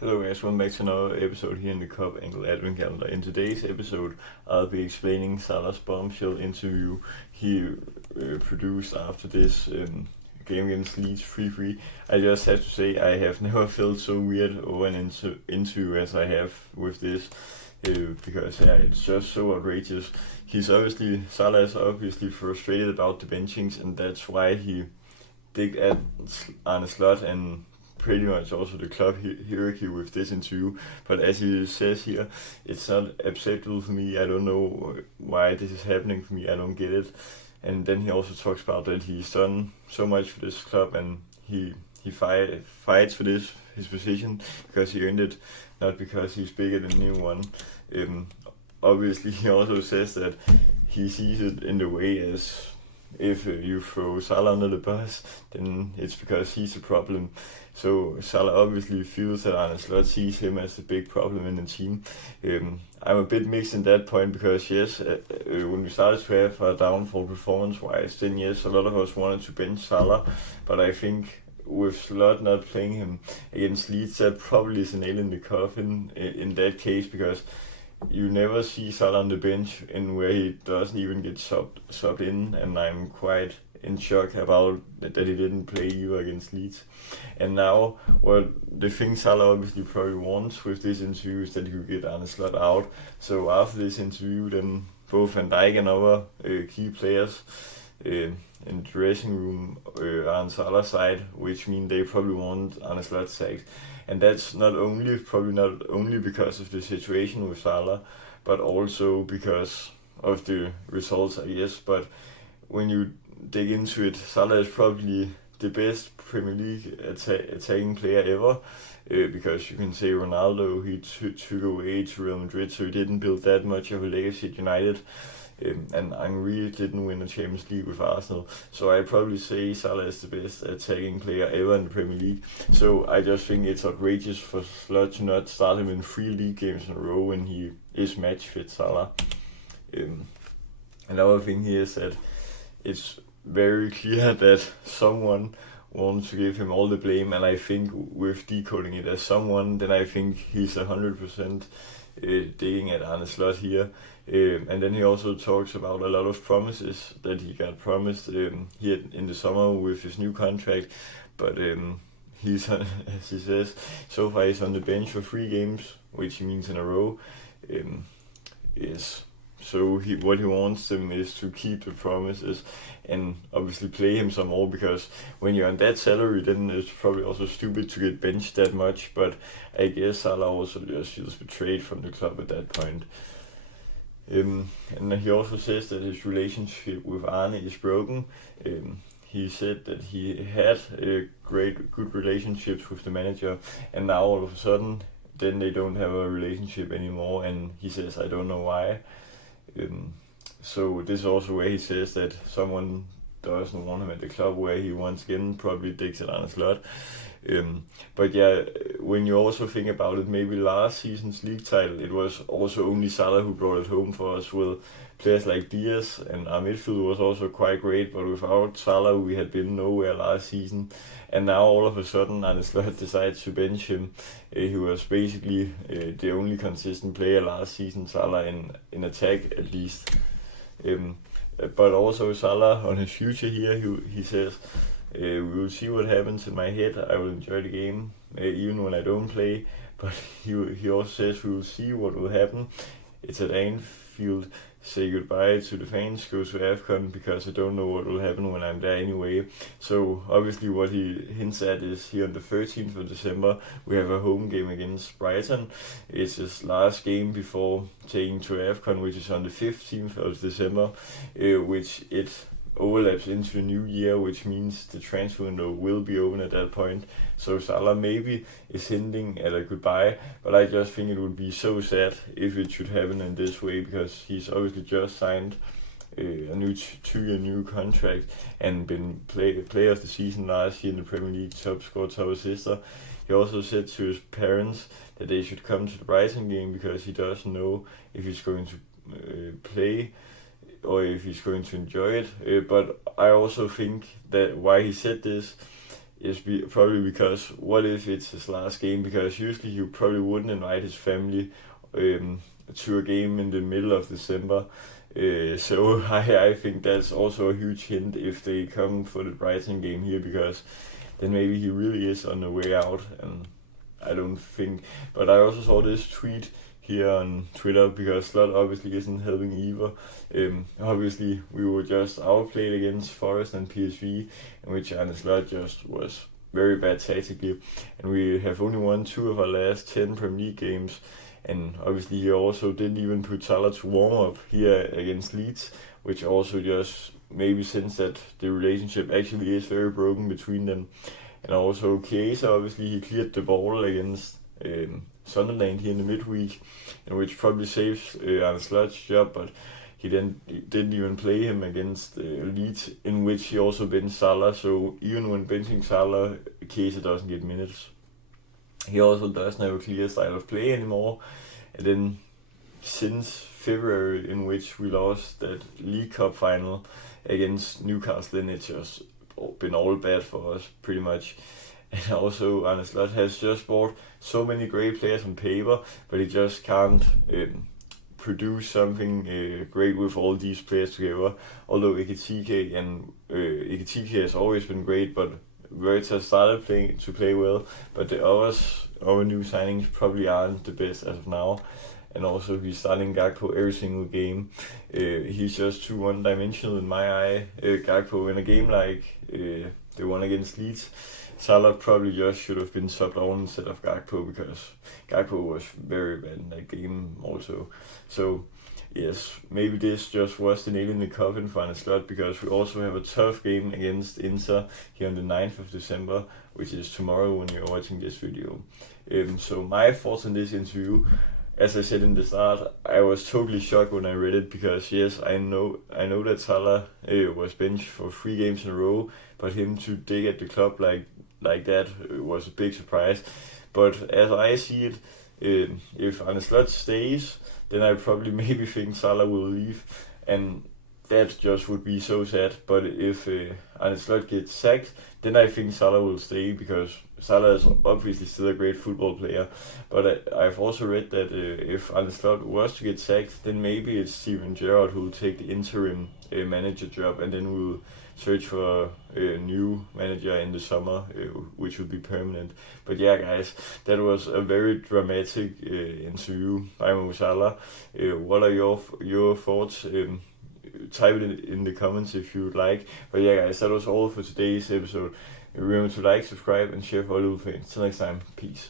Hello guys, welcome back to another episode here in the Cup Angle Advent Calendar. In today's episode, I'll be explaining Salah's Bombshell interview he produced after this game against Leeds 3-3. I just have to say I have never felt so weird over an interview as I have with this. Because it's just so outrageous. Salah is obviously frustrated about the benchings, and that's why he dig at Arne Slot and pretty much also the club hierarchy with this interview. But as he says here, it's not acceptable for me. I don't know why this is happening for me. I don't get it. And then he also talks about that he's done so much for this club, and fights for his position because he earned it, not because he's bigger than anyone. Um, Obviously, he also says that he sees it in the way as if you throw Salah under the bus, then it's because he's a problem. So Salah obviously feels that Arne Slot sees him as a big problem in the team. I'm a bit mixed in that point because yes, when we started to have a downfall performance-wise, then yes, a lot of us wanted to bench Salah, but I think with Slot not playing him against Leeds, that probably is a nail in the coffin in that case, because you never see Salah on the bench and where he doesn't even get subbed in, and I'm quite in shock about that he didn't play either against Leeds. And now, well, the thing Salah obviously probably wants with this interview is that he could get Arne Slot out. So after this interview, then both Van Dijk and other key players in the dressing room are on Salah's side, which means they probably want Arne Slot sacked. And that's probably not only because of the situation with Salah, but also because of the results, I guess. But when you dig into it, Salah is probably the best Premier League attacking player ever, because you can say Ronaldo, he took away to Real Madrid, so he didn't build that much of a legacy at United. And Henry didn't win the Champions League with Arsenal. So I probably say Salah is the best attacking player ever in the Premier League. So I just think it's outrageous for Slot to not start him in 3 league games in a row when he is match fit Salah. Another thing here is that it's very clear that someone wants to give him all the blame, and I think with decoding it as someone, then I think he's 100% digging at Arne Slot here. And then he also talks about a lot of promises that he got promised here in the summer with his new contract, but he's as he says, so far he's on the bench for 3 games, which he means in a row. Is so what he wants them is to keep the promises and obviously play him some more, because when you're on that salary, then it's probably also stupid to get benched that much. But I guess Salah also just feels betrayed from the club at that point. And he also says that his relationship with Arne is broken. He said that he had good relationships with the manager, and now all of a sudden, then they don't have a relationship anymore. And he says, I don't know why. So this is also where he says that someone doesn't want him at the club, where he once again probably digs at Arne Slot. But yeah, when you also think about it, maybe last season's league title, it was also only Salah who brought it home for us. With players like Diaz, and our midfield was also quite great, but without Salah we had been nowhere last season. And now all of a sudden Arne Slot decides to bench him. He was basically the only consistent player last season, Salah in attack at least. But also Salah on his future here, he says, we will see what happens in my head. I will enjoy the game, even when I don't play. But he also says we will see what will happen. It's at Anfield. Say goodbye to the fans, go to AFCON, because I don't know what will happen when I'm there anyway. So obviously what he hints at is here on the 13th of December, we have a home game against Brighton. It's his last game before taking to AFCON, which is on the 15th of December, which it overlaps into the new year, which means the transfer window will be open at that point. So Salah maybe is hinting at a goodbye, but I just think it would be so sad if it should happen in this way, because he's obviously just signed a new 2-year new contract and been player of the season last year in the Premier League, top scorer, top assister. He also said to his parents that they should come to the Brighton game because he doesn't know if he's going to play or if he's going to enjoy it. But I also think that why he said this Yes, probably because what if it's his last game? Because usually he probably wouldn't invite his family um, to a game in the middle of December. So I think that's also a huge hint if they come for the Brighton game here, because then maybe he really is on the way out. And I don't think. But I also saw this tweet here on Twitter, because Slot obviously isn't helping either. Obviously, we were just outplayed against Forest and PSV, in which Arne Slot just was very bad tactically, and we have only won 2 of our last 10 Premier League games. And obviously, he also didn't even put Salah to warm up here against Leeds, which also just maybe since that the relationship actually is very broken between them. And also Chiesa, obviously he cleared the ball against Sunderland here in the midweek, and which probably saves Arne Slot's job, but didn't even play him against Leeds, in which he also benched Salah. So even when benching Salah, Chiesa doesn't get minutes. He also doesn't have a clear style of play anymore. And then since February, in which we lost that League Cup final against Newcastle, then it's just been all bad for us pretty much. And also Arne Slot has just bought so many great players on paper, but he just can't produce something great with all these players together. Although Ekitike has always been great, but Wirtz has started to play well, but the others, our new signings, probably aren't the best as of now. And also he's starting Gakpo every single game. He's just too one-dimensional in my eye. Gakpo in a game like the one against Leeds, Salah probably just should have been subbed on instead of Gakpo, because Gakpo was very bad in that game also. So yes, maybe this just was the nail in the coffin for Arne Slot, because we also have a tough game against Inter here on the 9th of December, which is tomorrow when you're watching this video. So my thoughts on this interview: as I said in the start, I was totally shocked when I read it, because yes, I know that Salah was benched for 3 games in a row, but him to dig at the club like that was a big surprise. But as I see it, if Arne Slot stays, then I probably maybe think Salah will leave, and that just would be so sad. But if Arne Slot gets sacked, then I think Salah will stay, because Salah is obviously still a great football player. But I've also read that if Arne Slot was to get sacked, then maybe it's Steven Gerrard who will take the interim manager job, and then we'll search for a new manager in the summer, which will be permanent. But yeah, guys, that was a very dramatic interview by Mo Salah. What are your thoughts? Type it in the comments if you would like. But yeah, guys, that was all for today's episode. Remember to like, subscribe, and share for all little things. Till next time, peace.